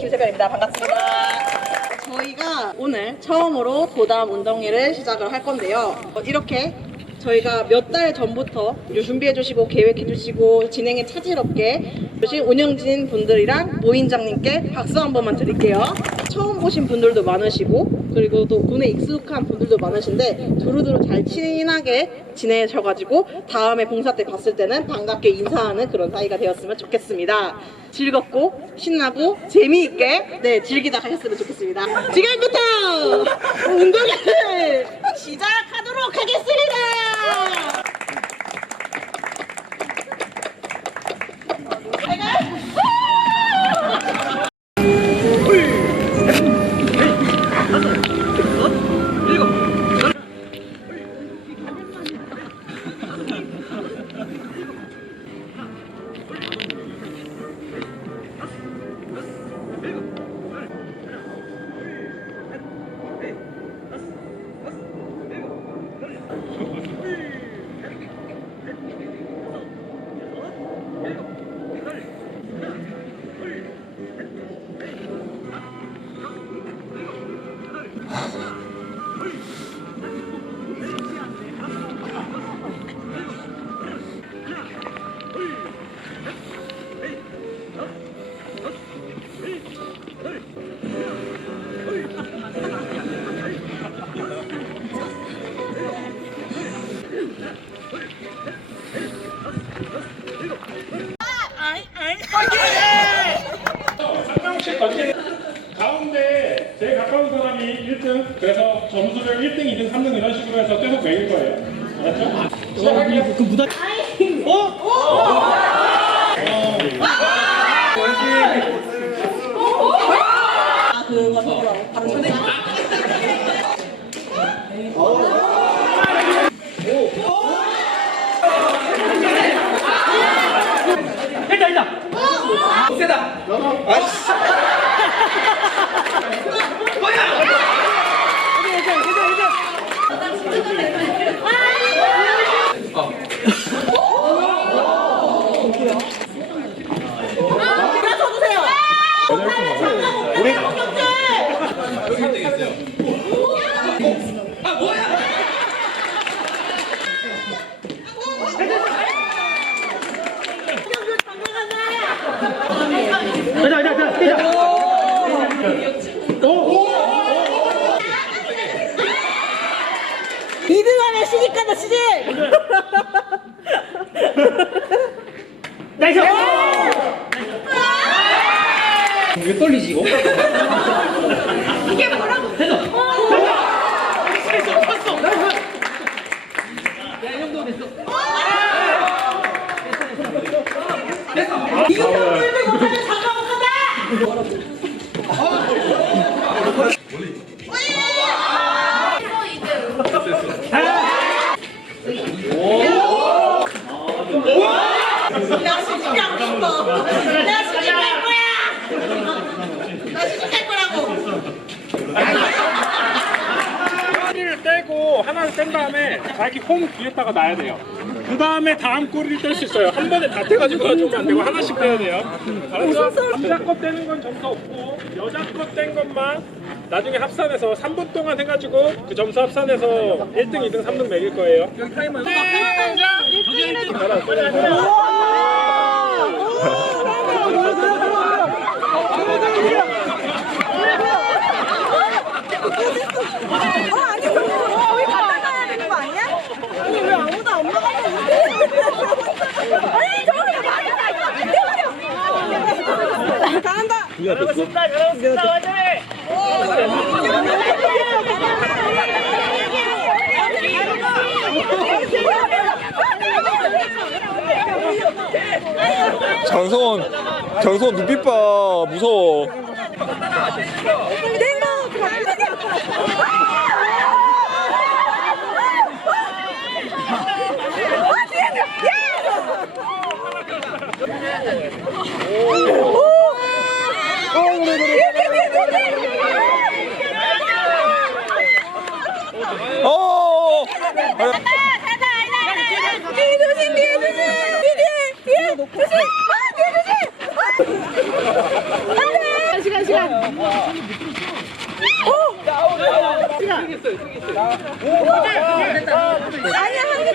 김세별입니다. 반갑습니다. 저희가 오늘 처음으로 도담 운동회를 시작을 할 건데요. 어, 이렇게 저희가 몇 달 전부터 준비해 주시고 계획해 주시고 진행에 차질없게 주신 운영진 분들이랑 노인장님께 박수 한 번만 드릴게요. 처음 오신 분들도 많으시고 그리고 또 군에 익숙한 분들도 많으신데 두루두루 잘 친하게 지내셔가지고 다음에 봉사 때 봤을 때는 반갑게 인사하는 그런 사이가 되었으면 좋겠습니다. 즐겁고 신나고 재미있게 네 즐기다 가셨으면 좋겠습니다. 지금부터 운동회를 시작하도록 하겠습니다. 한 1등, 2등, 3등 이런 식으로 해서 계속 매길 거예요 알았죠? 시작할게요 그 무단 아 그거 저거 다른 선생님. 이등하면 왜 떨리지 이거? 나 시집 가고 싶어. 나 시집 갈 거야. 나 시집 갈 거라고. 꼬리를 떼고 하나를 뗀 다음에 자기 홈 뒤에다가 놔야 돼요 그 다음에 다음 꼬리를 뗄 수 있어요 한 번에 다 떼가지고 가지고 안 되고 하나씩 떼야 돼요 알았죠? 남자 거 떼는 건 점수 없고 여자 거 뗀 것만 나중에 합산해서 3분 동안 해가지고 그 점수 합산해서 1등, 2등, 3등 매길 거예요 여기 타이머 아니 우리 갖다 놔야 되는 거 아니야? 아니 왜 아무도 안 먹어서 아니 저기 많이 잘한다. 잘하겠습니다. 잘하겠습니다. 완전히. 장성원 장성원 눈빛 봐 무서워 어 뒤에 조심, 뒤에 조심. 뒤에, 뒤에. 조심. 아, 뒤에 조심. 안 돼. 시간, 시간. 아니야 한 개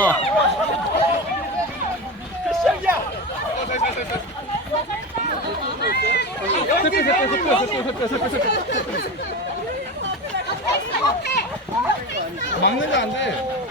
씩 막는 거 안 돼.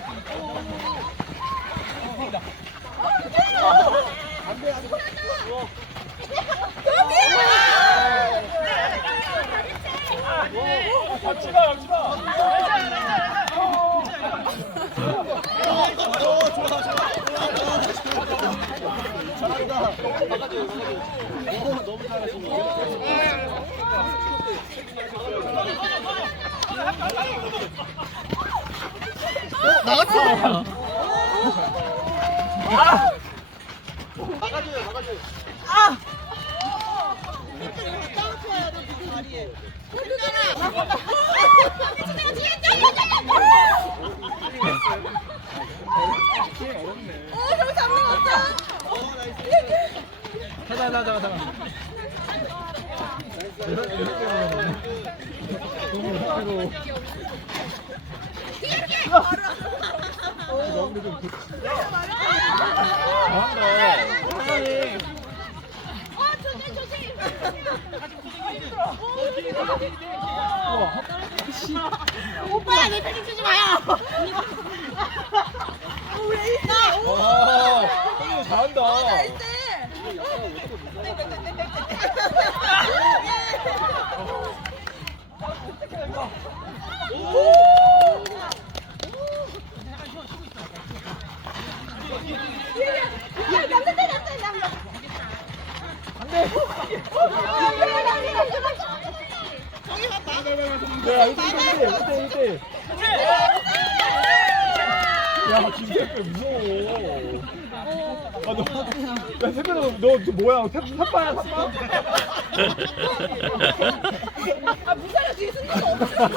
오빠 내 사진 주지 마요. 잘한다. 야 김태표 무서워. 아, 너, 야, 세표 너, 너, 너 뭐야? 삽, 삽바야, 삽바? 아 무사야 뒤에 승관 없어.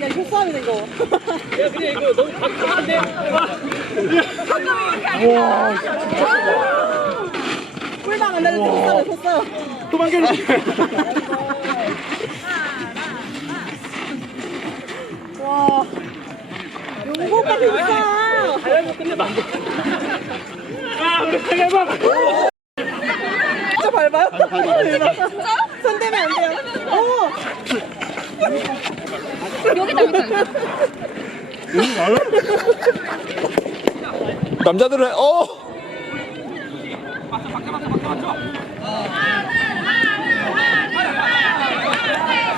야 이거 싸움이네 이거. 꿀밤 안 나는데 못 싸워 못 싸워. 도망가야지. 와. 용고까지 못 싸워. 아, 우리 해봐. 진짜 밟아요? 진짜? 손 대면 안 돼요. 오. 남자들은, 어!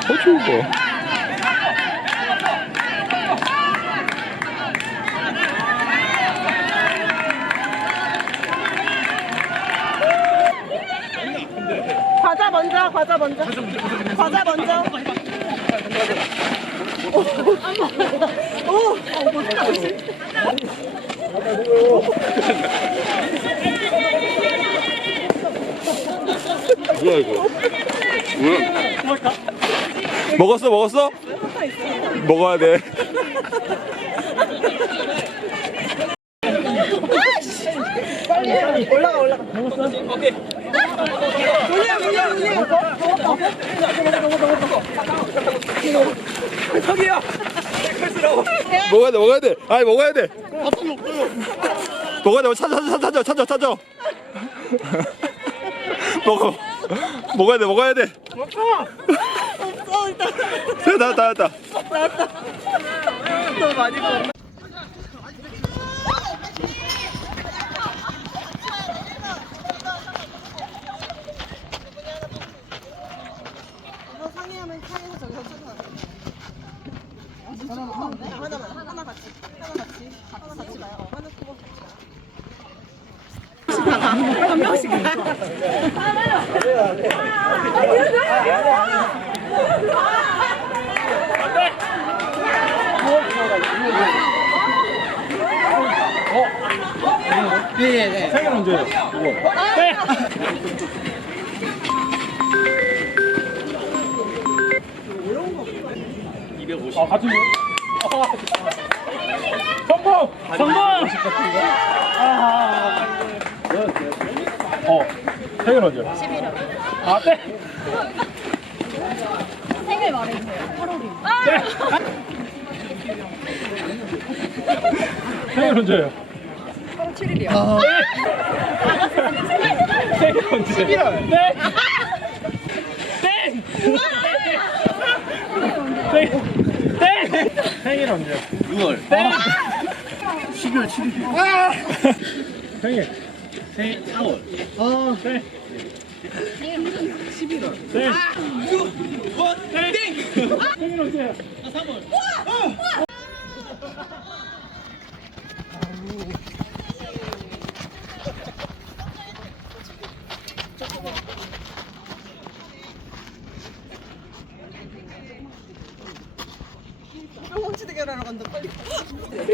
어, 추운 거. 과자 먼저, 과자 먼저. 과자 먼저. 뭐야, 이거? 뭐야? 먹었어, 먹었어? 먹어야 돼. 올라가, 올라가. 오케이. 물려, 물려, 물려. 먹어야 돼, 먹어야 돼. 아니, 먹어야 돼. 먹어야 돼. 찾아, 찾아, 찾아, 찾아, 찾아. 먹어. 먹어야 돼, 먹어야 돼. 어, 일단. 됐다, 됐다, 됐다. 나왔다. 너무 많이 먹었나? 하나만 하나 같이 하나 같이 하나 같이 봐요. 어, 하나 그거 같이 봐요. 한 명씩. 아, 어? 예예예. 세개 먼저요. 이거. 네. 아, 같은 거? 성공! 성공! 아, 어. 생일 언제야? 11월. 아, 네. 생일 말해주세요. 8월이요. 네. 생일 언제예요? 8월 7일이요. 생일 언제? 11월. 네. 땡! 땡! 땡! 생일 언제야? 6월 땡! 12월 7일이요 생일. 생일 4월 아, 네. 11월. 네. 땡! 생일 언제야?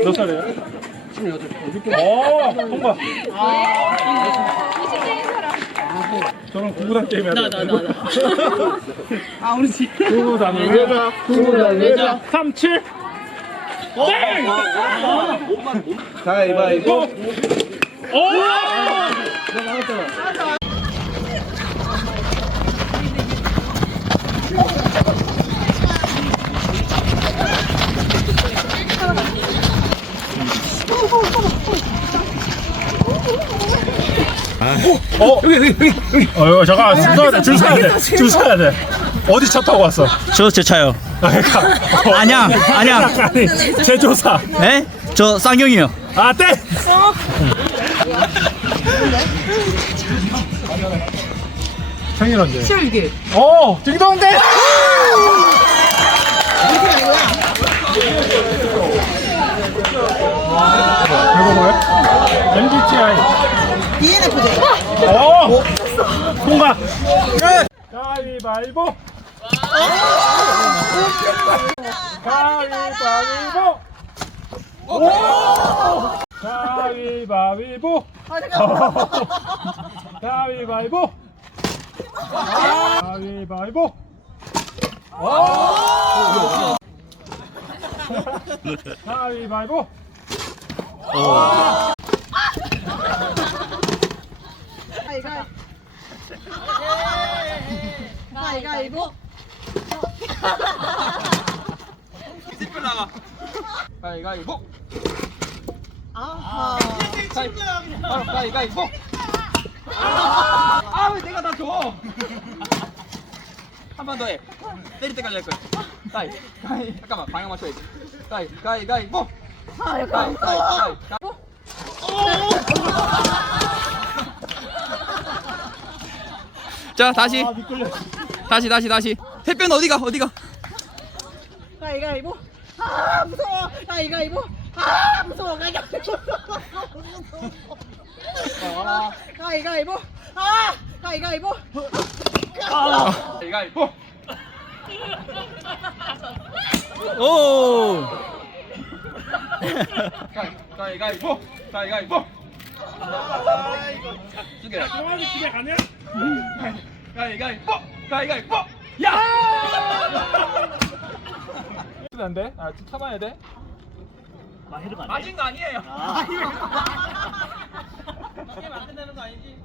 몇 살이에요? 18. 오, 통과. 저는 구구단 게임 해야 돼요. 아 우리 집 구구단 외자. 구구단 외자. 3, 7. 땡! 가위바위보. 오! 어? 여기 여기 여기 어 이거 잠깐 줄 서야 돼 줄 서야 돼 줄 서야 돼 어디 차 타고 왔어? 저 제 차요. 아 그러니까 안양, 안양. 아니 제조사 에? 저 쌍용이요. 아 땡! 생일 언제? 7월 6일 오! 딩동댕! 뭐야? MBTI ENFJ 오! 통과! 가위바위보! 가위바위보! 가위바위보! 가위바위보! 가위바위보! 가위바위보! 가위가위보. 가위가위보 아하. 바로 가위가위보 아왜 내가 다 줘? 한 번 더 해. 때릴 때까지 할 거야. 가위, 가위. 잠깐만 방향 맞춰야지. 가위, 가위, 가위보. 가위, 가위, 가위. 자 다시 다시 다시 다시 햇볕 어디가 어디가 가위가위보. 아 무서워. 가위가위보. 아 무서워. 가위가위보. 가위가위보. 아 가위가위보. 가위가위보 오! 가위, 가위가위보 가위가위보 두개 강아지 집에 가냐? 가위가위보 가위가위보 야안 돼? 아, 좀 참아야 돼? 맞은 거 아니에요 게임 안 끝나는 거 아니지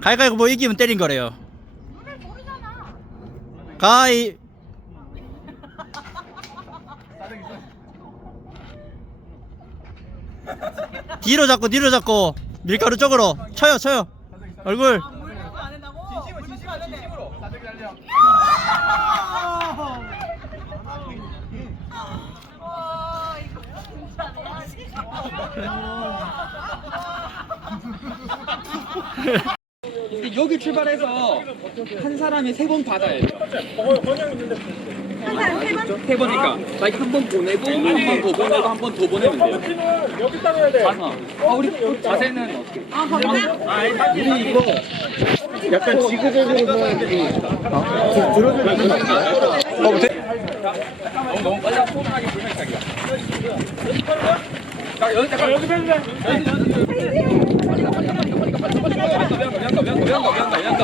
가위가위보 뭐 이기면 때린 거래요. 가위. 뒤로 잡고 뒤로 잡고. 밀가루 쪽으로. 쳐요 쳐요. 얼굴. 여기 출발해서 한 사람이 세 번 받아야 돼요. 어. 세 번이니까 자기 한번 보내고 한 번 더 보내고 한 번 더 보내면 돼요. 여기 따라야 돼. 자세. 아 우리 자세는 어떻게? 약간 지그재그로 해야 돼. 어, 돼? 너무 너무 빨리 소중하게 불면 자기가. 자 여기 자, 잠깐 여기 펜스. 미안가 미안가 미안가 미안가 미안가.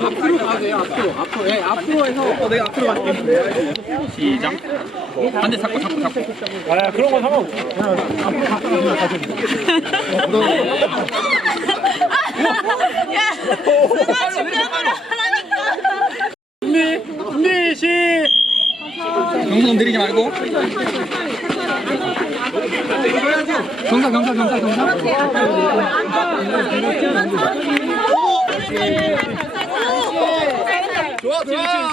앞으로 가세요 앞으로 앞으로 예 앞으로 해서 어 내가 앞으로 갈게. 시작. 반대 잡고 잡고 잡고. 아, 그런 건 상관없어. 앞으로 갔다가 그냥 가져. 준비, 준비, 시. 경상 들이지 말고. 경상 경상 경상 경상. 좋아 좋아.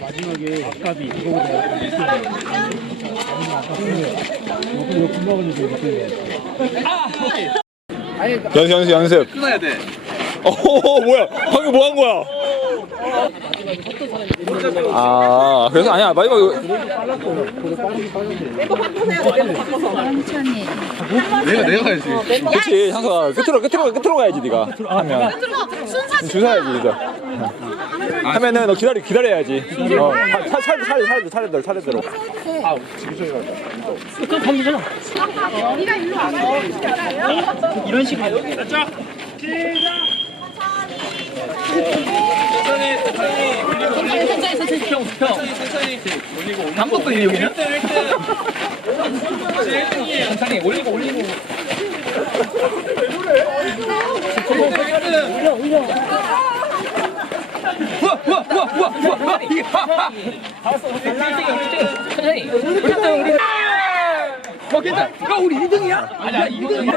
마지막에 아깝이 이거보다 이거 금방을 좀 연습 연습 연습. 끊어야 돼. 어 뭐야? 방금 뭐 한 거야 아 그래서 아니야. 마지막에 내가 내가 가야지. 그치 상서가 끝으로 끝으로 끝으로 가야지 네가. 하면. 주사야지 이제 하면은 너 기다리 기다려야지. 어 차- 차- 차- 차례대로 차례대로. 차례대로. 됐죠? 시작. 한 번도 여기는? 천천히 올리고 올리고. 우와 우와 우와 우와 우와 우와 이게 하하. 천천히. 등 우리. 어 괜찮아. 야 우리 2등이야? 아니야 2등이야.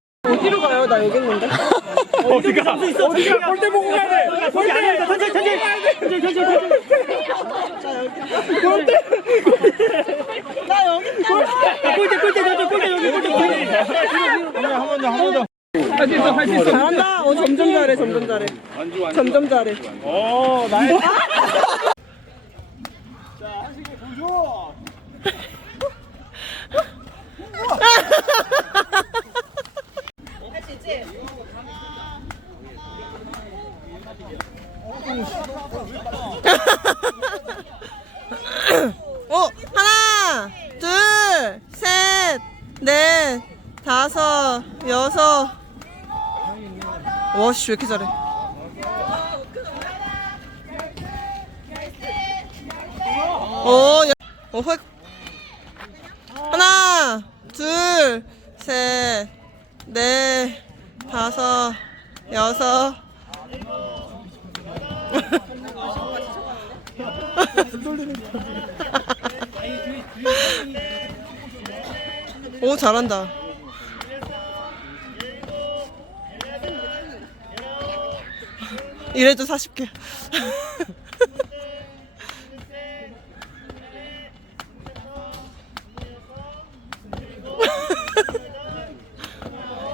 디가? 어디가? 골대 보고 가야 돼. 골대. 아니야, 천천히, 천천히. 천천히, 천천히, 천천히. 골대. 나 여기 있다. 골대, 골대, 저쪽, 골대 여기, 골대, 골대. 한번 더 한번 더 할 수 있어 할 수 있어. 잘한다. 어, 점점 잘해, 점점 잘해. 점점 잘해. 어, 나의. 어, 하나, 둘, 셋, 넷, 다섯, 여섯. 와 씨, 왜 이렇게 잘해? 어, 야, 어, 헐. 하나, 둘, 셋, 넷, 다섯, 여섯. 오 잘한다. 이래도 40개.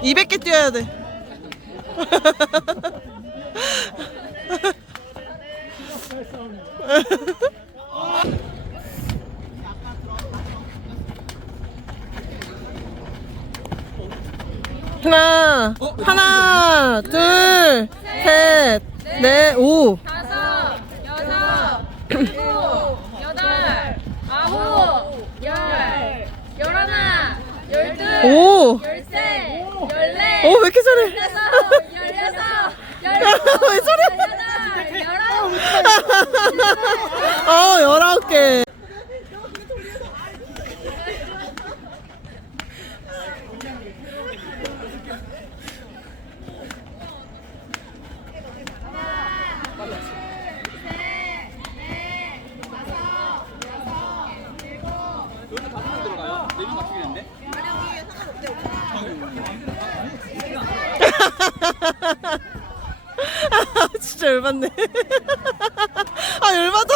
(200개) 뛰어야 돼 하나, 하나, 둘, 셋, 넷, 오. 다섯, 여섯, 일곱, 여덟, 아홉, 열, 열하나, 열둘, 오. 열세, 열네, 오, 왜 이렇게 잘해? 열다섯, 열여섯, 열일곱, 왜 저래? 열여덟, 열아홉, 어, 열아홉 개. 열받네. 아 열받아.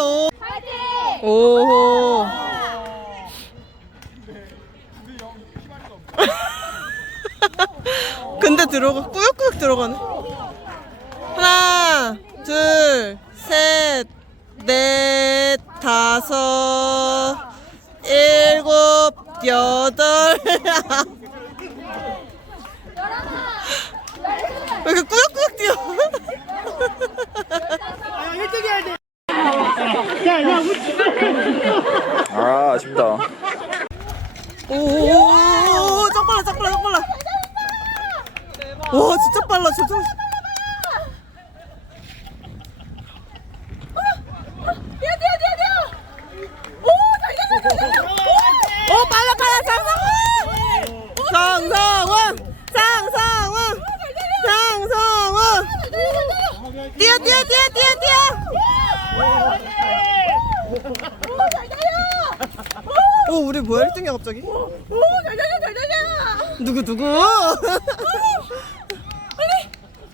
오. 파이팅! 오호. 근데 들어가 꾸역꾸역 들어가네. 하나, 둘, 셋, 넷, 다섯, 일곱, 여덟. 왜 이렇게 꾸역꾸역 뛰어? 아 아쉽다 오, 짱 빨라, 짱 빨라, 짱 빨라. 와, 진짜 빨라, 진짜. 뛰어, 뛰어, 뛰어, 뛰어! 오, 잘 갔다, 잘 갔다! 오, 빨라, 빨라, 장성원! 장성원! 장성원! 장성원! 뛰어, 뛰어, 뛰어, 뛰어, 뛰어! 오, 우리 뭐야, 1등이야, 갑자기? 오, 잘 달려, 잘 달려! 누구, 누구?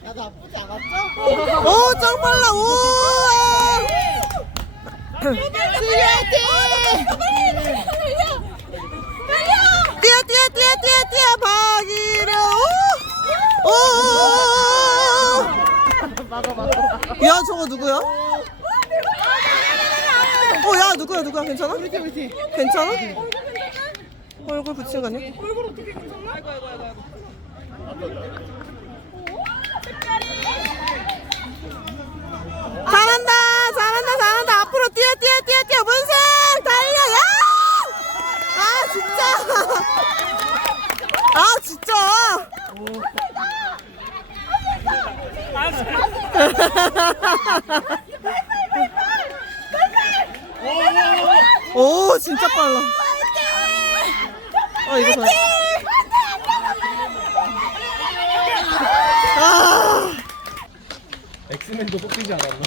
나도 아프지 않았죠? 오, 짱 빨라, 오! 뛰어 뛰어 뛰어 뛰어 뛰어 박이려 오야 저거 누구야? 어야 누구야 누구야 괜찮아? 괜찮아? 얼굴 붙인 거 아니야? 잘한다 잘한다 잘한다 앞으로 뛰어 뛰어 뛰어 뛰어 문생 달려 야아 진짜 아 진짜 오 진짜 빨라 아 이거 잘 아. 엑스맨도 뽑히지 않았나?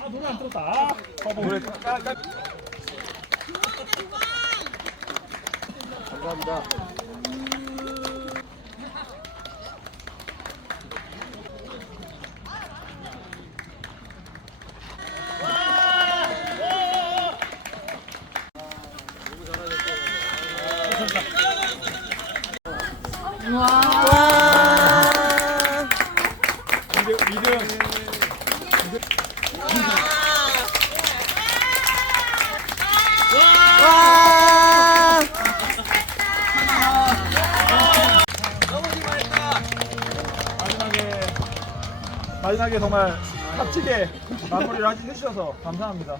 아 노래 안 들었다. 아, 노래 와. 정말 값지게 마무리를 해주셔서 감사합니다